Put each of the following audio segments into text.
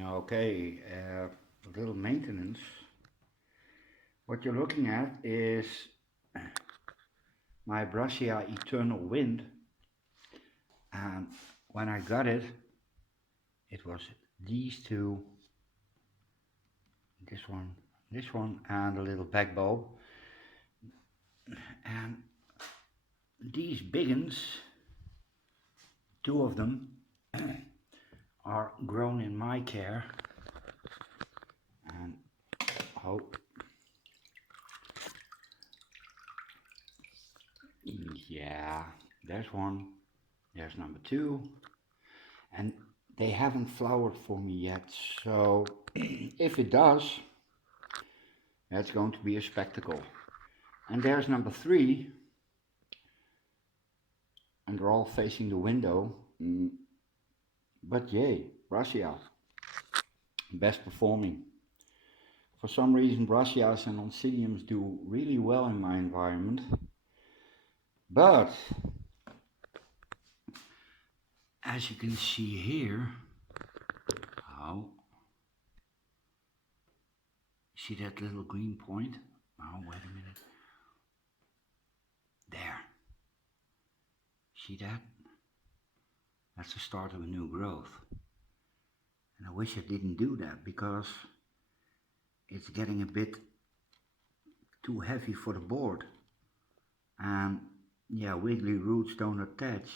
Okay, a little maintenance. What you're looking at is my Brassia Eternal Wind, and when I got it, it was these two, this one, and a little back bow, and these biggins, two of them, are grown in my care, and oh, yeah, there's one, there's number two, and they haven't flowered for me yet, so if it does, that's going to be a spectacle. And there's number three, and they're all facing the window, but yay, Brassia, best performing. For some reason Brassias and Oncidiums do really well in my environment, but as you can see here, oh, see that little green point? Oh, wait a minute. There. See that? That's the start of a new growth. And I wish I didn't do that because it's getting a bit too heavy for the board. And yeah, wiggly roots don't attach.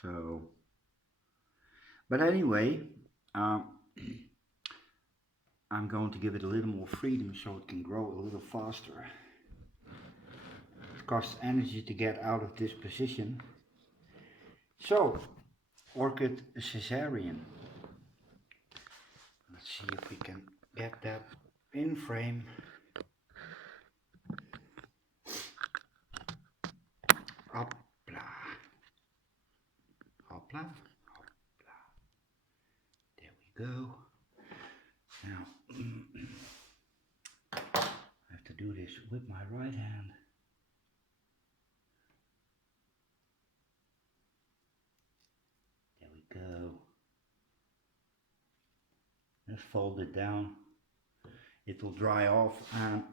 So, but anyway, I'm going to give it a little more freedom so it can grow a little faster. It costs energy to get out of this position. So, Orchid Caesarean. Let's see if we can get that in frame. Hopla. Hopla. Hopla. There we go. Now, I have to do this with my right hand. There we go. Let's fold it down. It will dry off and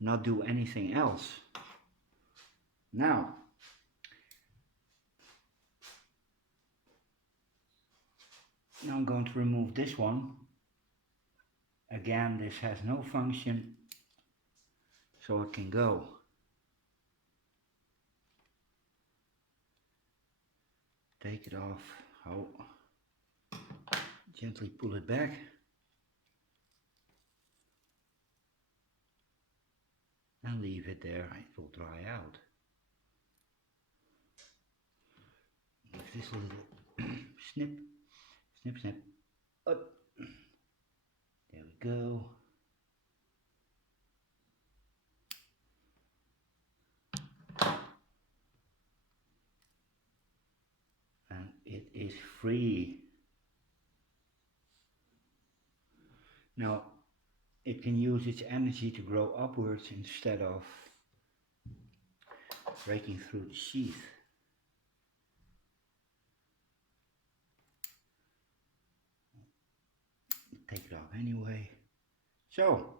not do anything else. Now, I'm going to remove this one. Again, this has no function, so it can go. Take it off. Oh, gently pull it back. And leave it there. It will dry out. Give this a little snip, snip, snip. Up. There we go. And it is free. Now, it can use its energy to grow upwards instead of breaking through the sheath. Take it off anyway. So,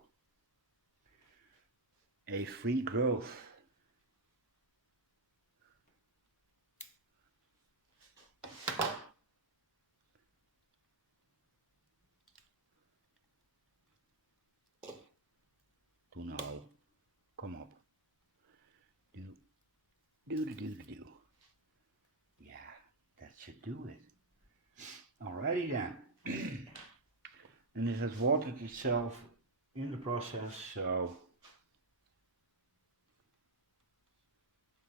a free growth. Doe nou, kom op. Do. Yeah, that should do it. Alrighty then. And it has watered itself in the process, so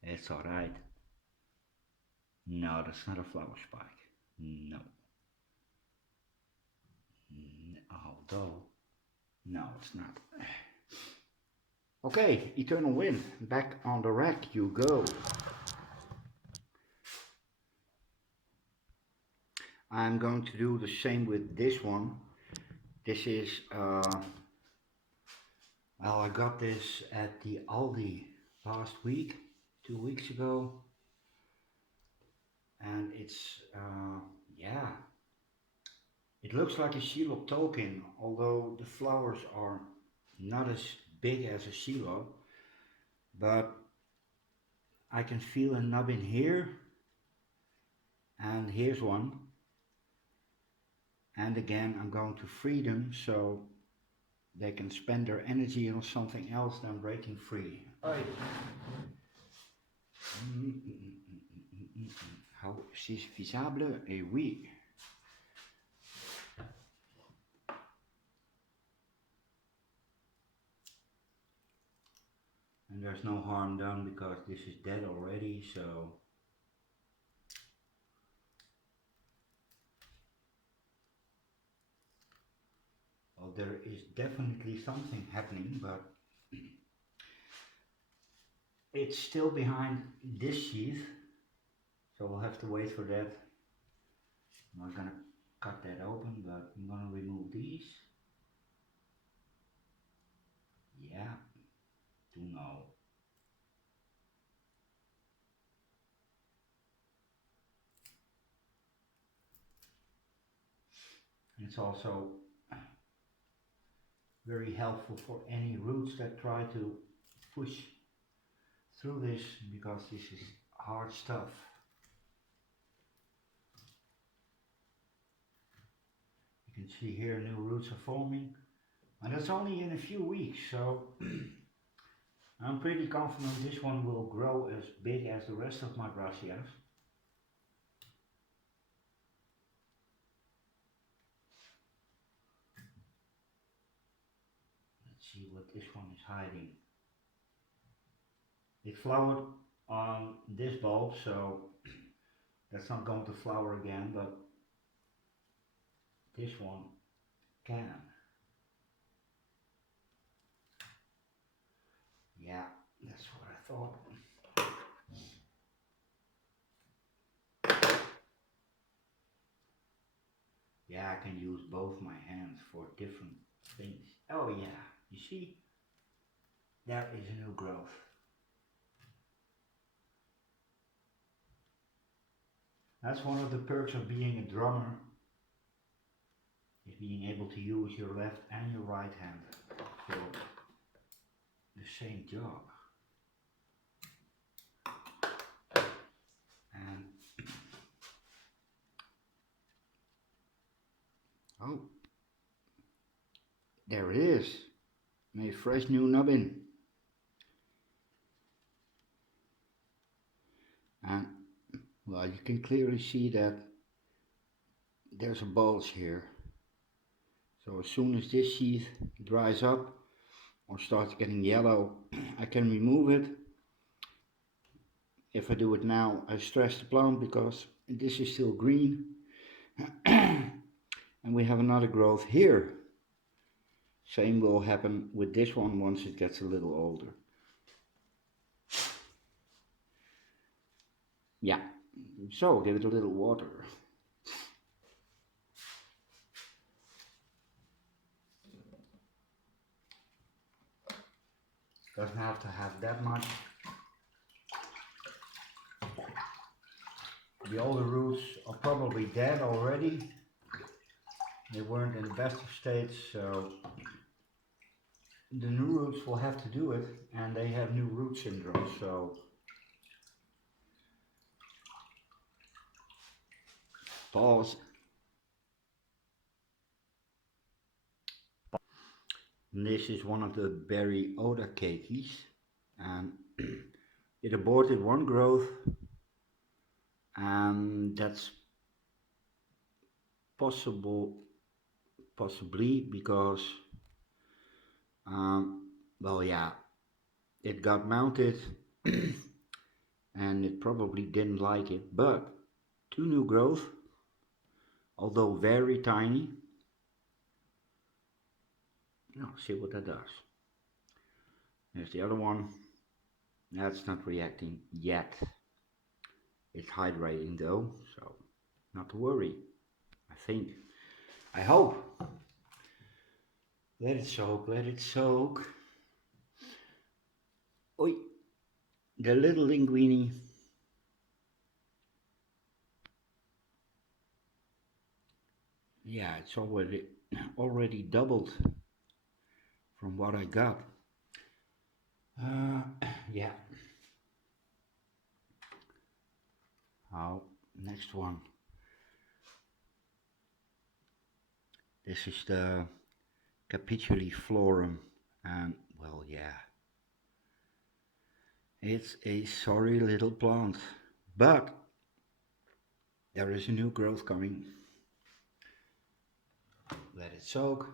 it's alright. No, that's not a flower spike. No. Although, no, it's not. Okay, Eternal Wind, back on the rack you go. I'm going to do the same with this one. This is, well, I got this at the Aldi last week, 2 weeks ago. And it's, yeah, It looks like a Shiloh token, although the flowers are not as big as a Shiloh, but I can feel a nubbin here, and here's one. And again, I'm going to free them so they can spend their energy on something else than breaking free. Right. How c'est faisable? Et oui. And there's no harm done because this is dead already, so well, there is definitely something happening, but it's still behind this sheath, so we'll have to wait for that. I'm not gonna cut that open, but I'm gonna remove these. Yeah, do know. It's also very helpful for any roots that try to push through this, because this is hard stuff. You can see here new roots are forming, and that's only in a few weeks, so I'm pretty confident this one will grow as big as the rest of my brassicas. Let's see what this one is hiding. It flowered on this bulb, so that's not going to flower again, but this one can. Yeah, that's what I thought. Yeah, I can use both my hands for different things. Oh yeah, you see? There is a new growth. That's one of the perks of being a drummer, is being able to use your left and your right hand for the same job. And oh, there it is, a fresh new nubbin. And well, you can clearly see that there's a bulge here. So as soon as this sheath dries up or starts getting yellow, I can remove it. If I do it now, I stress the plant because this is still green. And we have another growth here. Same will happen with this one once it gets a little older. Yeah, so give it a little water. Doesn't have to have that much. The older roots are probably dead already. They weren't in the best of states, so the new roots will have to do it, and they have new root syndrome, so pause. And this is one of the berry Oda cakeys, and it aborted one growth, and that's possibly because well, yeah, it got mounted and it probably didn't like it, but two new growth, although very tiny. Now see what that does. There's the other one. That's not reacting yet. It's hydrating though, so not to worry. I think. I hope. Let it soak, let it soak. Oi, the little linguini. Yeah, it's already doubled from what I got. Uh, yeah. Oh, next one. This is the Capituli florum, and well, yeah, it's a sorry little plant, but there is a new growth coming. Let it soak.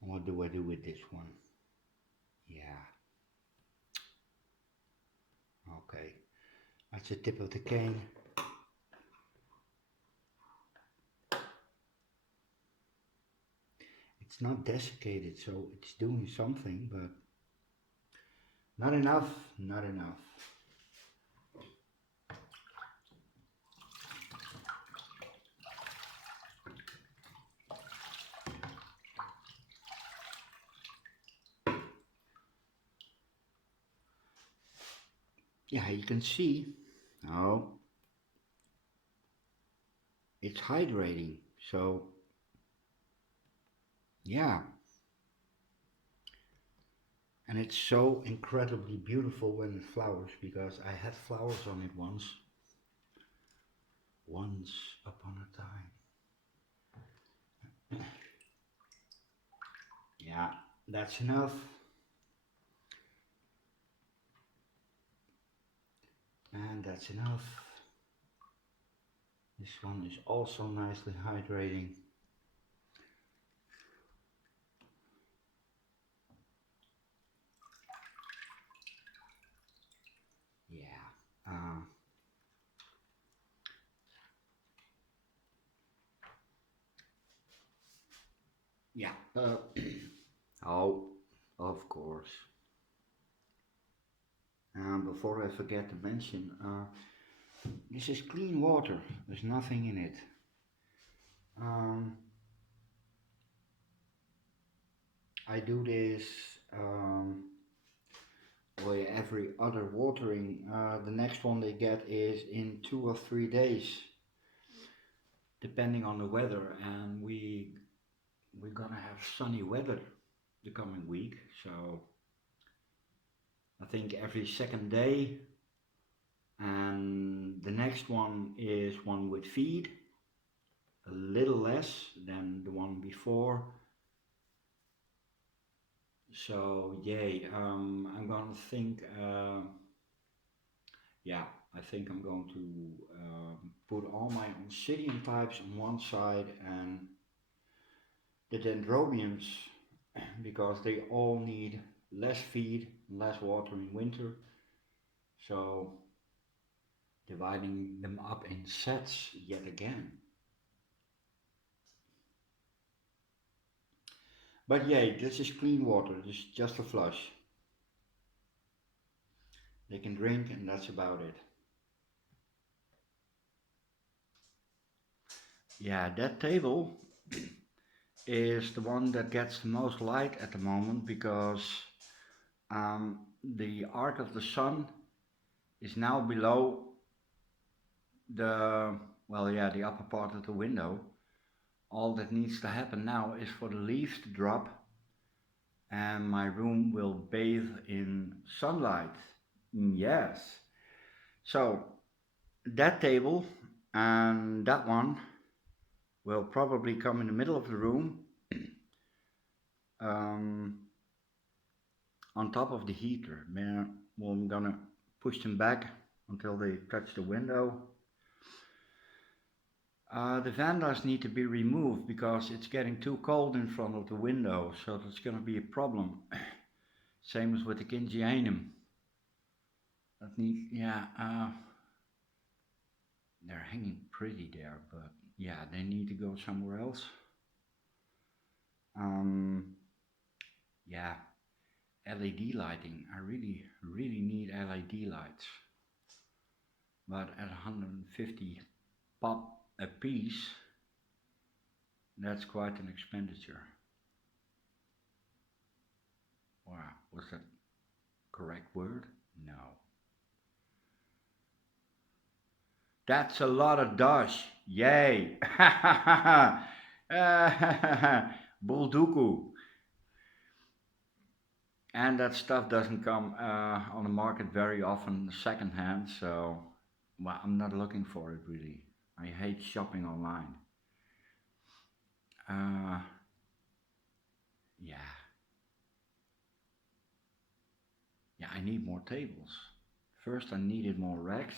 What do I do with this one? Yeah, okay. That's the tip of the cane. It's not desiccated, so it's doing something, but not enough, not enough. Yeah, you can see, oh, it's hydrating, so yeah. And it's so incredibly beautiful when it flowers because I had flowers on it once upon a time. Yeah, that's enough. And that's enough. This one is also nicely hydrating. Yeah. Yeah. Oh, of course. Before I forget to mention, this is clean water. There's nothing in it. Um, I do this every other watering. The next one they get is in 2 or 3 days, depending on the weather. And we're gonna have sunny weather the coming week, so I think every second day. And the next one is one with feed, a little less than the one before. So yay, I'm gonna think. Yeah, I think I'm going to put all my oncidium types on one side and the dendrobiums because they all need less feed, less water in winter. So dividing them up in sets yet again. But yay, this is clean water, this is just a flush. They can drink and that's about it. Yeah, that table is the one that gets the most light at the moment because the arc of the sun is now below the, well, yeah, the upper part of the window. All that needs to happen now is for the leaves to drop and my room will bathe in sunlight. Yes. So that table and that one will probably come in the middle of the room um, on top of the heater. Well, I'm gonna push them back until they touch the window. The vandas need to be removed because it's getting too cold in front of the window, so that's gonna be a problem. Same as with the Kingianum. That need, yeah, they're hanging pretty there, but yeah, they need to go somewhere else. Yeah, LED lighting. I really need LED lights. But at 150 pop a piece, that's quite an expenditure. Wow, was that correct word? No. That's a lot of dosh. Yay. Bulduku. And that stuff doesn't come on the market very often secondhand, so well, I'm not looking for it really. I hate shopping online. Uh, yeah, yeah, I need more tables. First, I needed more racks,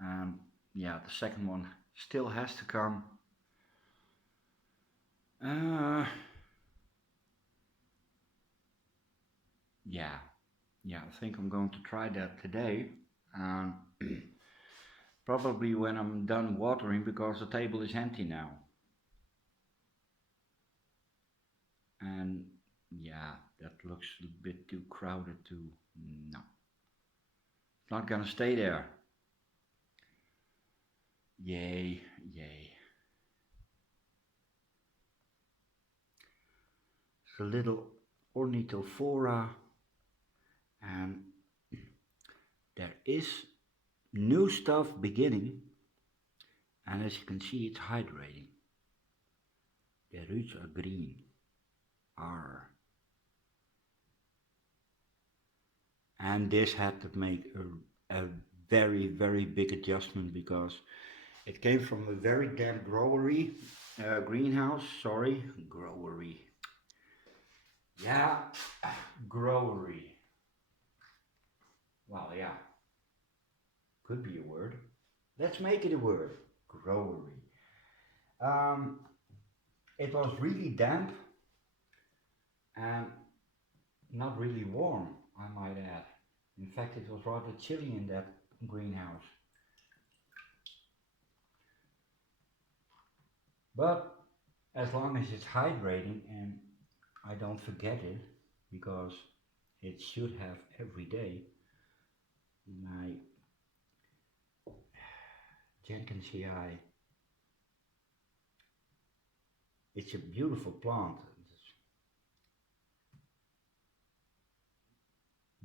and yeah, the second one still has to come. Uh, yeah, yeah, I think I'm going to try that today. Um, Probably when I'm done watering because the table is empty now. And yeah, that looks a bit too crowded to, no, it's not gonna stay there. Yay, yay. It's a little ornithophora, and there is new stuff beginning, and as you can see it's hydrating. The roots are green. R. And this had to make a very, very big adjustment because it came from a very damp greenhouse, sorry, growery. Yeah, growery. Well, yeah, could be a word. Let's make it a word, growery. Um, it was really damp and not really warm, I might add. In fact, it was rather chilly in that greenhouse. But as long as it's hydrating and I don't forget it, because it should have every day, my Jenkins CI, it's a beautiful plant,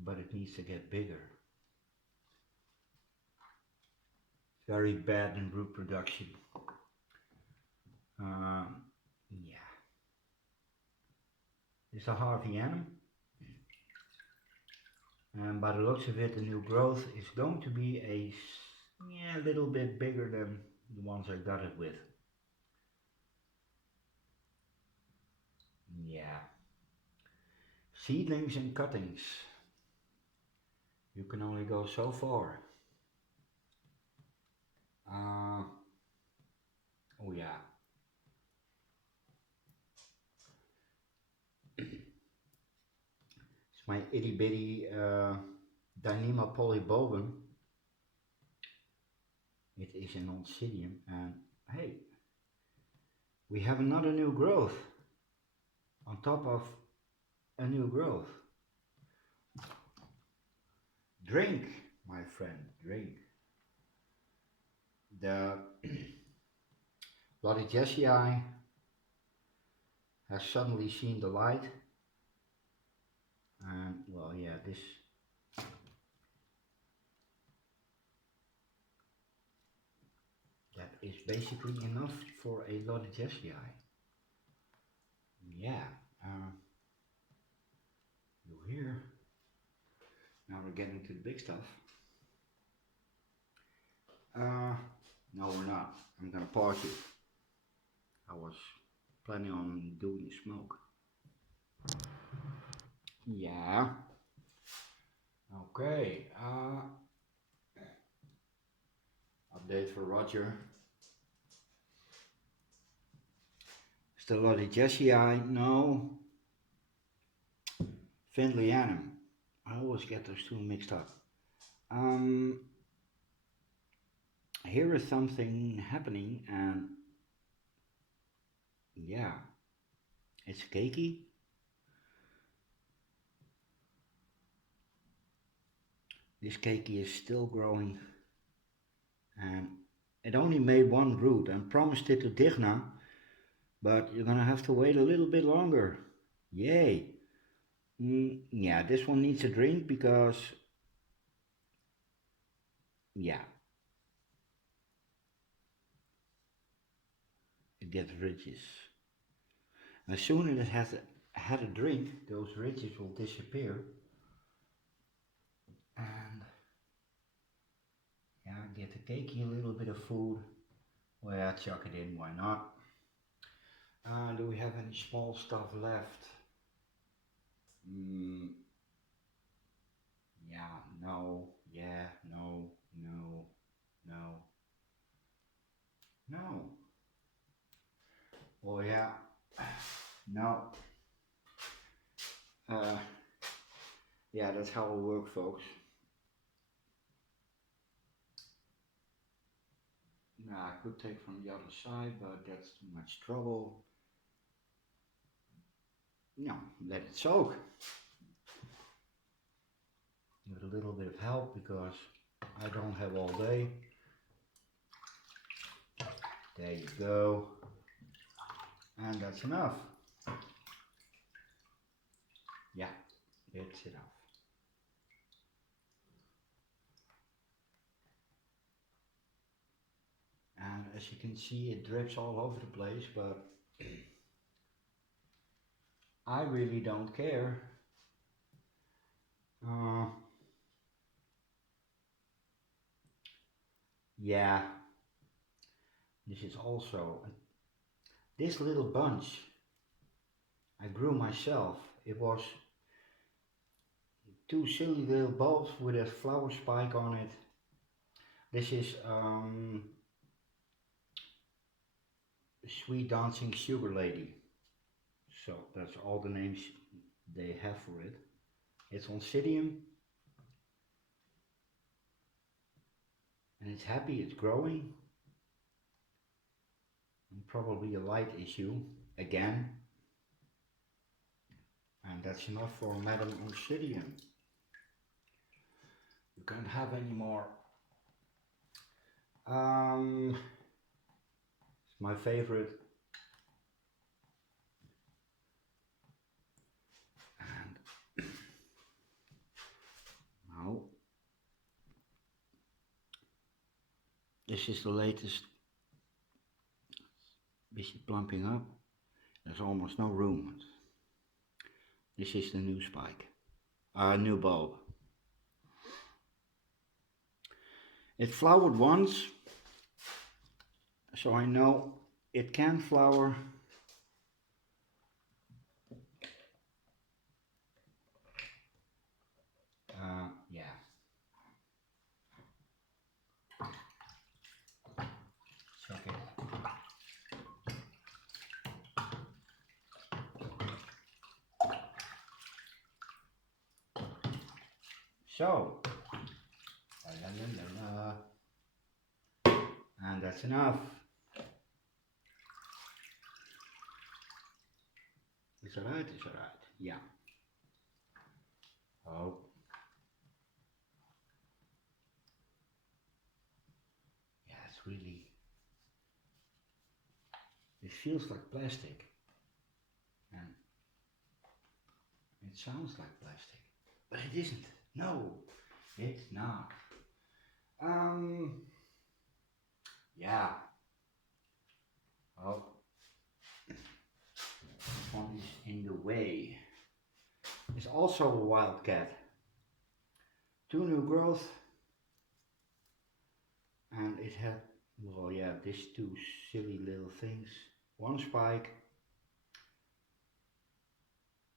but it needs to get bigger. It's very bad in root production. Yeah, it's a Harveyanum, and by the looks of it, the new growth is going to be a little bit bigger than the ones I got it with. Yeah, seedlings and cuttings. You can only go so far. Oh yeah. It's my itty bitty Dyneema polybolum. It is an oncidium, and hey, we have another new growth on top of a new growth. Drink, my friend, drink. The Bloody Jessie has suddenly seen the light, and well, yeah, this that is basically enough for a Bloody Jessie. Yeah, you hear. Now we're getting to the big stuff. No, we're not. I'm gonna pause it. I was planning on doing smoke. Yeah. Okay. Update for Roger. Still a Jessie? No. Findleyanum. I always get those two mixed up. Here is something happening, and yeah, it's cakey. This cakey is still growing, and it only made one root and promised it to Digna, but you're gonna have to wait a little bit longer. Yay! Yeah, this one needs a drink because, yeah, get ridges. As soon as it has had a drink, those ridges will disappear. And yeah, get the cakey a little bit of food. Well, yeah, chuck it in, why not? Do we have any small stuff left? Yeah, no, yeah, no, no, no, no. Oh yeah, no. Uh, yeah, that's how it works, folks. Now I could take from the other side, but that's too much trouble. No, let it soak. With a little bit of help because I don't have all day. There you go. And that's enough. Yeah, it's enough. And as you can see, it drips all over the place, but I really don't care. Uh, yeah, this is also, this little bunch I grew myself. It was two silly little bulbs with a flower spike on it. This is Sweet Dancing Sugar Lady. So that's all the names they have for it. It's Oncidium and it's happy, it's growing. And probably a light issue again. And that's enough for Madam Oncidium. You can't have any more. It's my favorite. And now, this is the latest. Busy plumping up. There's almost no room. This is the new spike. New bulb. It flowered once, so I know it can flower. Yeah. Check it. So, la, la, la, la. And that's enough. It's alright, it's alright. Yeah. Oh. Yeah, it's really. It feels like plastic. And it sounds like plastic. But it isn't. No, it's not. Yeah. Oh. This one is in the way. It's also a wildcat. Two new growth. And it had, well, yeah, these two silly little things. One spike.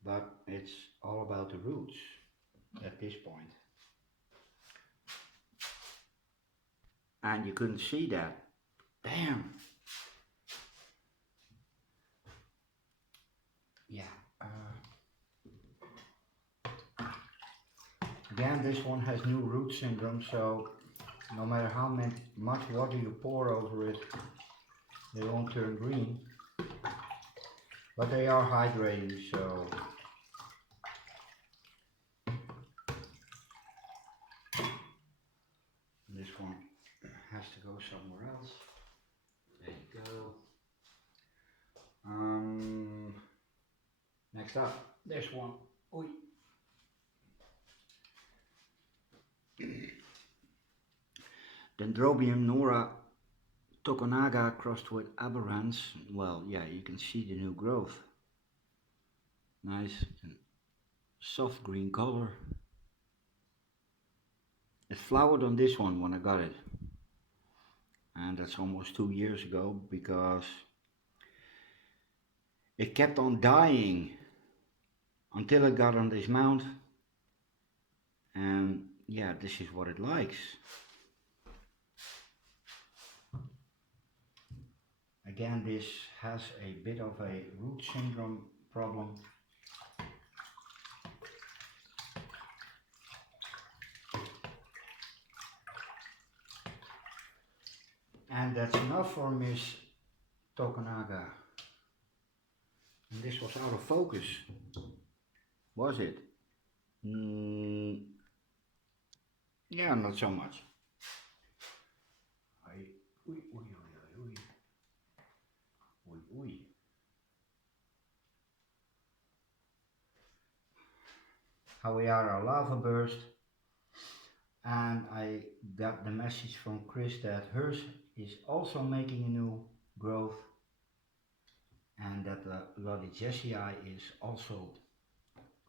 But it's all about the roots at this point. And you couldn't see that. Damn. Yeah. Again, this one has new root syndrome, so no matter how much water you pour over it, they won't turn green. But they are hydrating, so this one has to go somewhere else. There you go. Next up, this one. Oy. Dendrobium nora Tokunaga crossed with Aberrants. Well, yeah, you can see the new growth. Nice and soft green color. It flowered on this one when I got it. And that's almost 2 years ago because it kept on dying until it got on this mount. And yeah, this is what it likes. Again, this has a bit of a root syndrome problem. And that's enough for Miss Tokunaga. And this was out of focus. Was it? Yeah, not so much. How we are a lava burst. And I got the message from Chris that hers is also making a new growth, and that the Lodicesii is also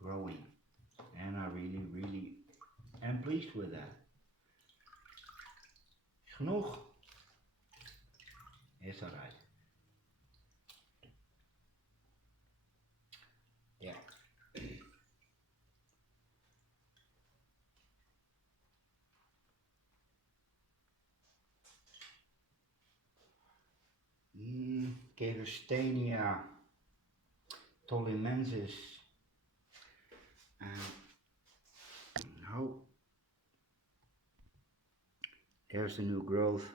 growing, and I really am pleased with that. Genoeg? Is that right? Yeah. Caerostenia tolimensis, and now there's the new growth.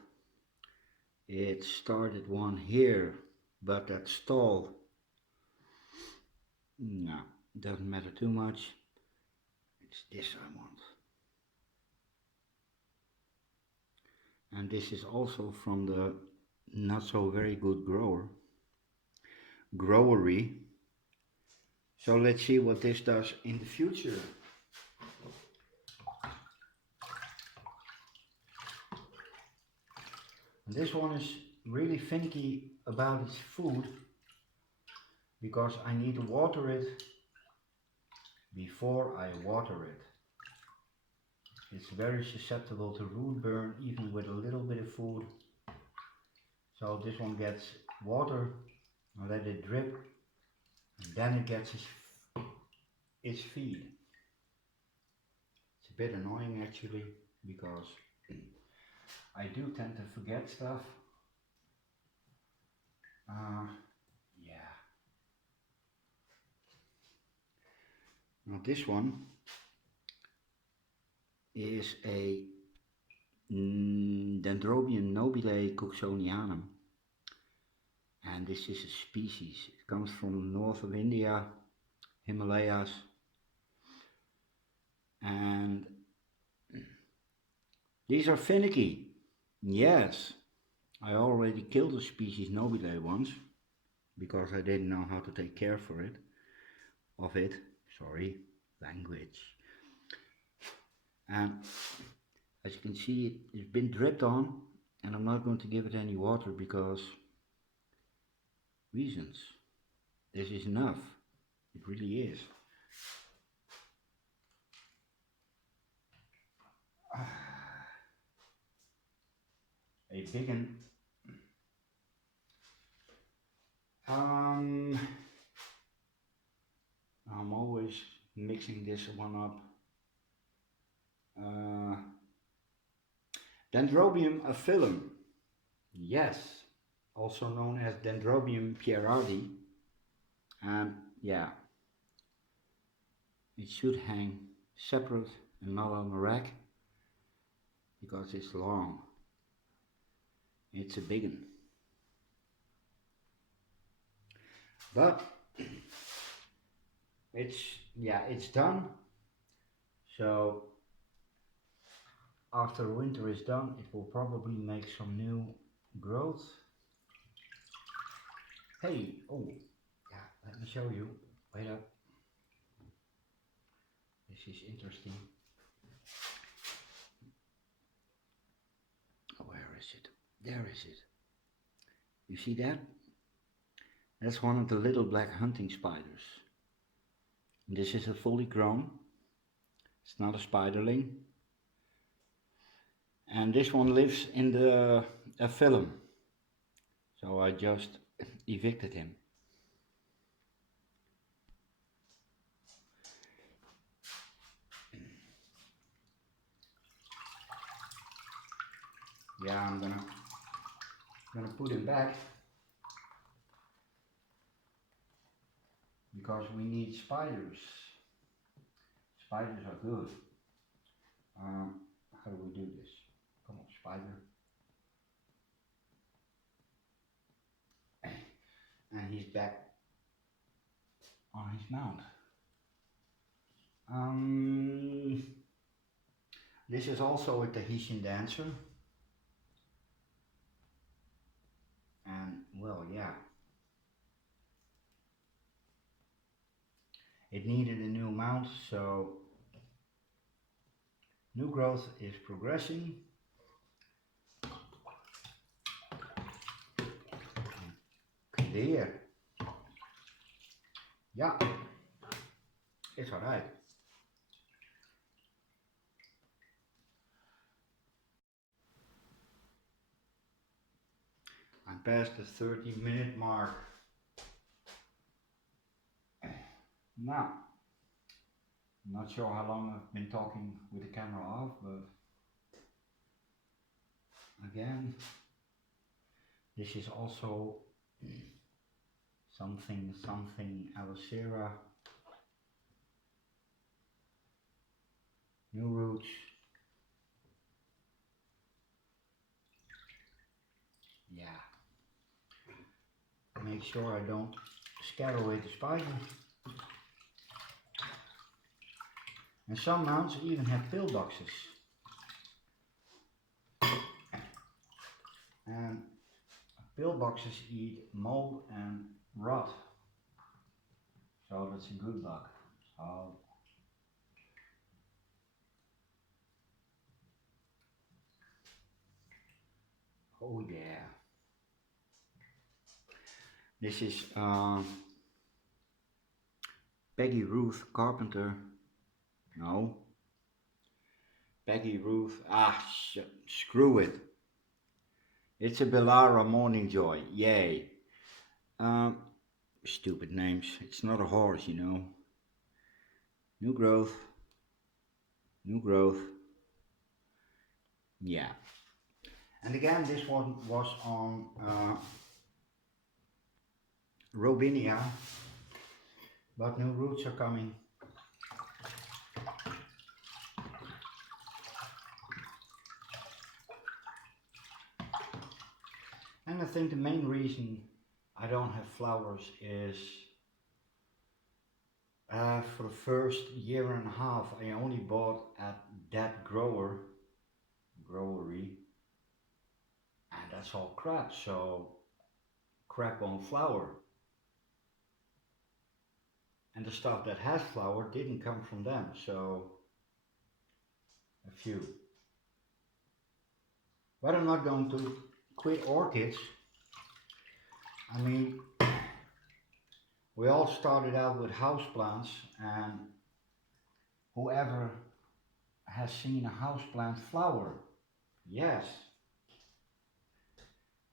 It started one here, but that stalled. No, doesn't matter too much. It's this I want. And this is also from the not so very good growery. So let's see what this does in the future. And this one is really finicky about its food because I need to water it before I water it. It's very susceptible to root burn even with a little bit of food. So this one gets water, I let it drip, and then it gets its feed. It's a bit annoying actually because I do tend to forget stuff. Yeah. Now this one is a Dendrobium nobile cooksonianum, and this is a species. It comes from north of India, Himalayas, and these are finicky. Yes, I already killed a species nobile once because I didn't know how to take care of it. Sorry, language. And as you can see, it's been dripped on, and I'm not going to give it any water because reasons. This is enough. It really is. A big one. I'm always mixing this one up. Dendrobium aphyllum. Yes, also known as Dendrobium pierardi. And yeah, it should hang separate and not on a rack because it's long. It's a big one. But it's done. So after winter is done, it will probably make some new growth. Hey, oh, yeah, let me show you. Wait up. This is interesting. Oh, where is it? There is it. You see that? That's one of the little black hunting spiders. This is a fully grown. It's not a spiderling. And this one lives in the film. So I just evicted him. Yeah, I'm gonna put him back because we need spiders. Spiders are good. How do we do this? Come on, spider. And he's back on his mount. This is also a Tahitian dancer. And well, yeah. It needed a new mount, so new growth is progressing. Clear. Ja, it's alright. I'm past the 30-minute mark. Now, I'm not sure how long I've been talking with the camera off, but again, this is also something Alicera. New roots. Yeah. Make sure I don't scare away the spider. And some mounts even have pillboxes. And pillboxes eat mold and rot. So that's a good bug. Oh yeah. This is Peggy Ruth Carpenter. No. Peggy Ruth. Screw it. It's a Belara Morning Joy. Yay. Stupid names. It's not a horse, you know. New growth. New growth. Yeah. And again, this one was on Robinia, but new roots are coming. And I think the main reason I don't have flowers is for the first year and a half I only bought at that growery, and that's all crap, so crap on flower. And the stuff that has flower didn't come from them, so a few. But I'm not going to quit orchids. I mean, we all started out with houseplants, and whoever has seen a houseplant flower, yes.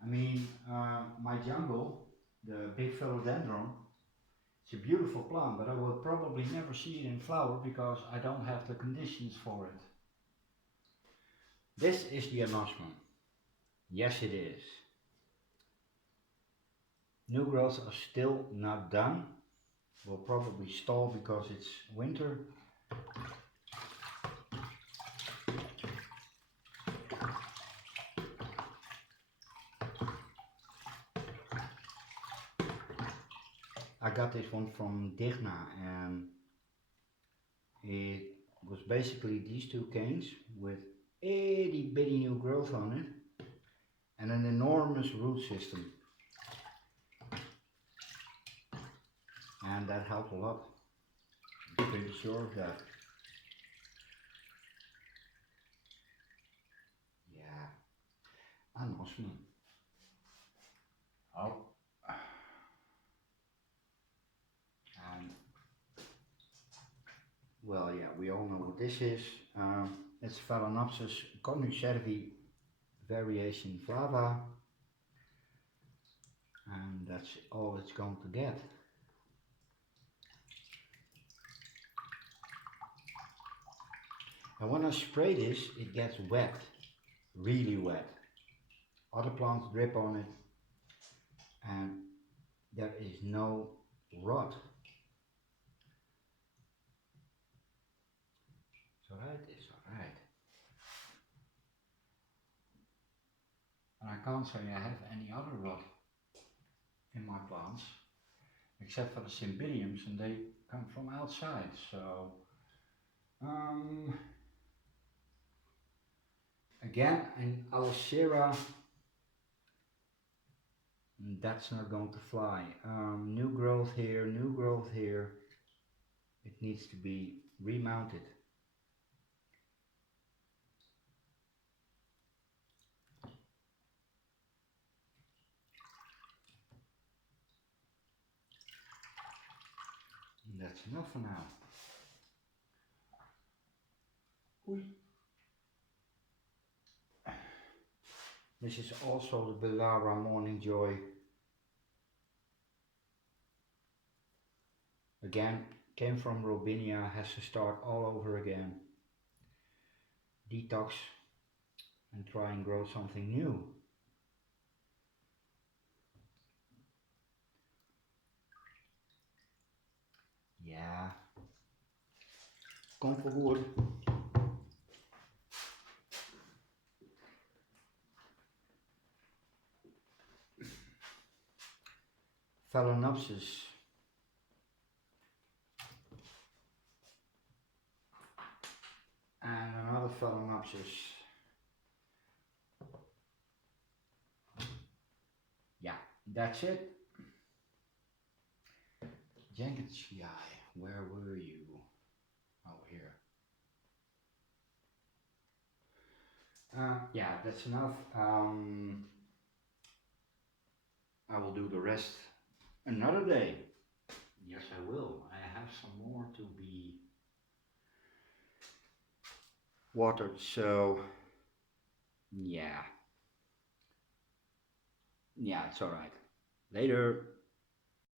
I mean, my jungle, the big philodendron, it's a beautiful plant, but I will probably never see it in flower because I don't have the conditions for it. This is the anosmum. Yes, it is. New growths are still not done. Will probably stall because it's winter. I got this one from Digna, and it was basically these two canes with itty bitty new growth on it and an enormous root system, and that helped a lot. I'm pretty sure of that. Yeah, anosmum. Oh, and well, yeah, we all know what this is. It's Phalaenopsis conurcervi variation flava, and that's all it's going to get. And when I spray this, it gets wet, really wet. Other plants drip on it, and there is no rot. It's alright, it's alright. And I can't say I have any other rot in my plants, except for the cymbidiums, and they come from outside, so again in Alocera, that's not going to fly. New growth here, new growth here. It needs to be remounted. And that's enough for now. Oei. This is also the Belara Morning Joy. Again, came from Robinia, has to start all over again. Detox and try and grow something new. Ja, komt wel goed. Phalaenopsis. And another Phalaenopsis. Yeah, that's it. Jenkins guy, where were you? Oh, here. Yeah, that's enough. I will do the rest another day. Yes, I will. I have some more to be watered, so yeah. Yeah, it's alright. Later.